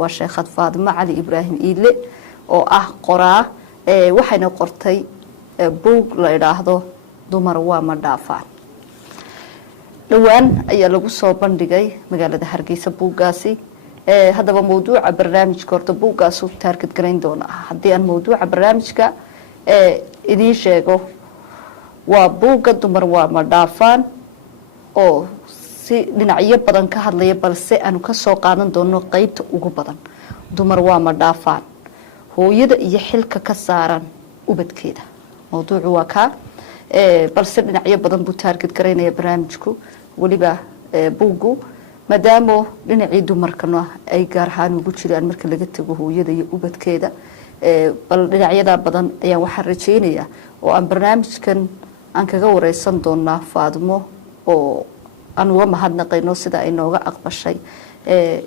وشيخة فاطمة علي إبراهيم إيلي oo ah qoraa waxayna qortay buug la yiraahdo dumar waa ma dhaafaan dhawaan ayaa lagu soo bandhigay magaalada Hargeysa buugaasi haddaba mowduuca barnaamijka horta buugaas uu target gareyn doona haddii aan mowduuca barnaamijka idin sheego waa buuga dumar waa ma dhaafaan oo si dhinacyo badan ka hadlaya balse aanu ka soo qaadan doono qaybta ugu badan dumar waa ma dhaafaan hooyada iyo xilka ka saaran ubadkeeda mowduucu waa ka balse dhinacyo badan buu target gareynaya barnaamijku waliba buugu maadaama dhinacii dumarkana ay gaar ahaan ugu jiraan marka laga tago hooyada iyo ubadkeeda bal dhinacyada badan ayaa waxaan rajeynayaa oo aan barnaamijkan aan kaga wareysan doonaa Faadimo oo aan uga mahadnaqayno sida ay nooga aqbashay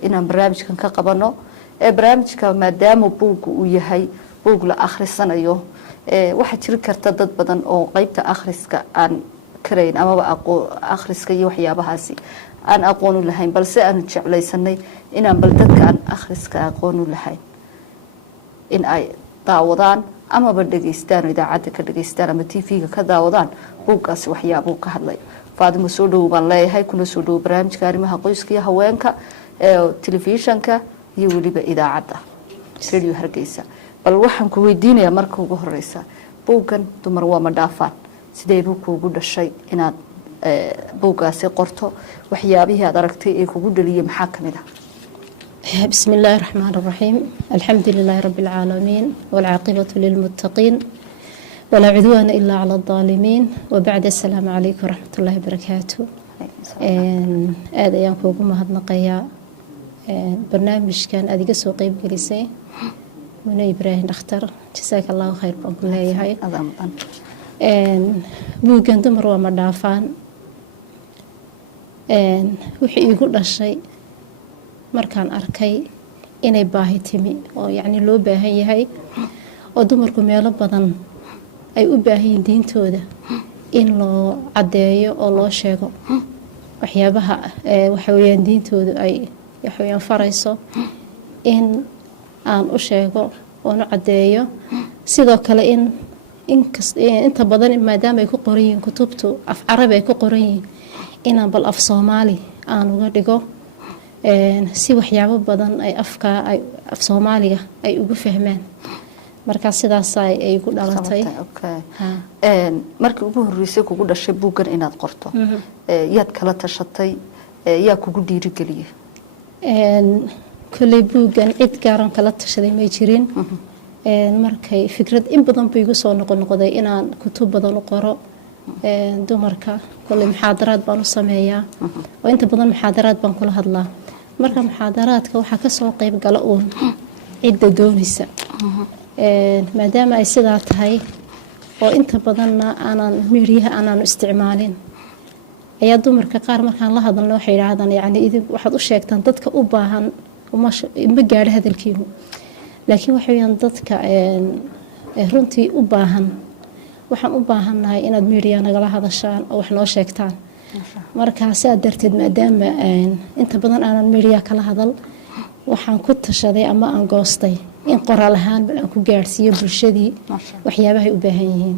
inaan barnaamijkan ka qabano barnaamijka maadaama buugu uu yahay buug la akhrisanayo waxa jiri karta dad badan oo qaybta akhriska aan karayn ama akhriska iyo waxyaabahaasi aan aqoon u lahayn balse aan jeclaysanay inaan bal dadka aan akhriska aqoon u lahayn in ay daawadaan ama dhageystaan idaacada ka dhageystaan ama TV-ga ka daawadaan buugaasi waxyaabo ka hadlay Faadimo soo dhaw baan leeyahay kuna soo dhaw barnaamijka arrimaha qoyska iyo haweenka telefishanka iyo waliba idaacada radio Hargeysa bal waxaan ku weydiinayaa marka ugu horeysa buugan dumar waa ma dhaafaan sidee buu kuugu dhashay inaad buugaasi qorto waxyaabihii aad aragtay ee kugu dhaliyay maxaa kamid ah بسم الله الرحمن الرحيم الحمد لله رب العالمين والعاقبة للمتقين ولا عدوان إلا على الظالمين وبعد السلام عليكم ورحمة الله وبركاته هذا ينكوكم هدنقيا برنامج كان أديك سوق قيب جلسي من إبراهيم أختر جزاك الله خير بقول لي هاي بوجن دمر ومدافعان وحي يقول الشيء markaan arkay inay baahi timi oo yaani loo baahan yahay oo dumarku meelo badan ay u baahan diintooda in loo cadeeyo oo loo sheego waxyaabaha waxa weeyaan diintooda ay waxaan farayso in aan u sheego oo nu cadeeyo sidoo kale in inta badan maadaama ay ku qoran yihiin kutubtu af carabi ay ku qoran yihiin inaan bal af Soomaali aan uga dhigo si waxyaabo badan ay afka ay af Soomaaliga ay ugu fahmaan marka sidaas ay ku dhalatay markii ugu horeysay kugu dhashay buugan inaad qorto yaad kala tashatay yaa kugu dhiirigeliyay kulli buugan cid gaaran kala tashaday ma jirin markay fikrad in badan bay igu soo noqday inaan kutub badan u qoro dumarka kulli muxaadaraad baan u sameeyaa oo inta badan muxaadaraad baan kula hadlaa marka muxaadaraadka waxa ka soo qayb gala uun cid doonaysa maadaama ay sidaa tahay oo inta badanna aanan meeriyaha aanan isticmaalin ayaa dumarka qaar markaan la hadalno waxay yiraahdaan yaani idin waxaad u sheegtaan dadka u baahan ma gaadho hadalkiigu laakiin waxa weeyaan dadka runtii u baahan waxaan u baahanahay inaad meeriyaha nagala hadashaan oo wax noo sheegtaan marka sidaa darteed maadaama inta badan aanan meeriyaha kala hadal waxaan ku tashaday ama aan goostay in qoraal ahaan aan ku gaarsiiyo bulshadii waxyaabaha ay u baahan yihiin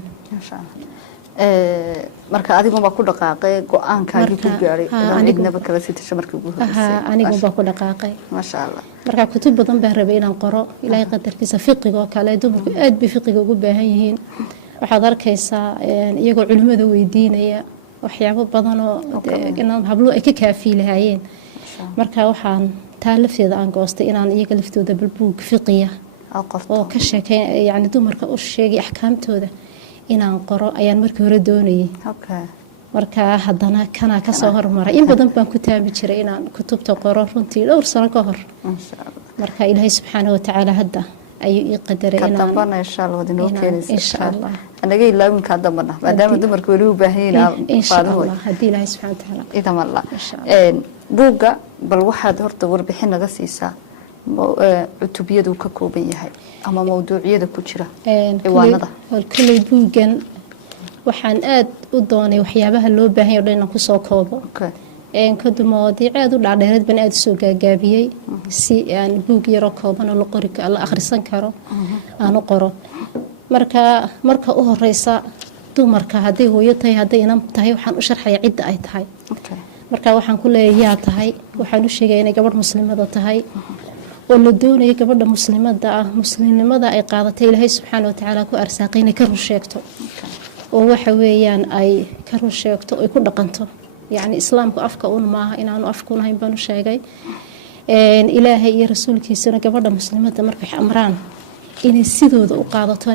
marka adigu ma ku dhaqaaqay go'aankaaga ku gaaray cidnaba kala sii tashay markii ugu horeysay anigu baa ku dhaqaaqay ma sha Allah marka kutub badan baan rabay inaan qoro ilaahay qadarkiisa fiqiga oo kale dumarku aad bay fiqiga ugu baahan yihiin waxaad arkaysaa iyagoo culimada weydiinaya waxyaabo badan oo inaan hablo ay ka kaafi lahaayeen marka waxaan taalafteeda aan goostay inaan iyaga laftooda balbuug fiqiya oo ka sheekay yaani dumarka u sheegay ahkaamtooda inaan qoro ayaan markii hore doonayay marka haddana kana ka soo hormaray in badan baan ku taami jiray inaan kutubta qoro runtii dhowr sano ka hor marka ilaahay subxaanahu wa ta'ala hadda ayuu ii qadaray inaan kadambana insha Allah wadinoo keenaysa insha Allah anaga ilaawin ka dambana maadaama dumarku wali u baahan yihiin faadimo hadii ilaahay subxaanahu wa ta'ala idama Allah buuga bal waxaad horta warbixin naga siisaa cutubiyadu ka kooban yahay ama mawduucyada ku jira ciwaanada kulli buugan waxaan aad u doonay waxyaabaha loo baahan yahay inaan ku soo koobo kadib mawaadiic aad u dhaadheereed baan aad soo gaagaabiyey si aan buug yaro kooban oo la akhrisan karo aan u qoro marka u horeysa dumarka hadday hooyo tahay hadday inan tahay waxaan u sharxaya cidda ay tahay marka waxaan ku leeyahay yaa tahay waxaan u sheegaya inay gabadh muslimada tahay oo la doonayo gabadha muslimada ah muslimnimada ay qaadatay ilaahay subxaana watacaala ku arsaaqay inay ka run sheegto oo waxa weeyaan ay ka run sheegto ay ku dhaqanto yacni islaamku afka un maaha inaanu afku lahayn baan u sheegay ilaahay iyo rasuulkiisana gabadha muslimada markay amraan inay sidooda u qaadato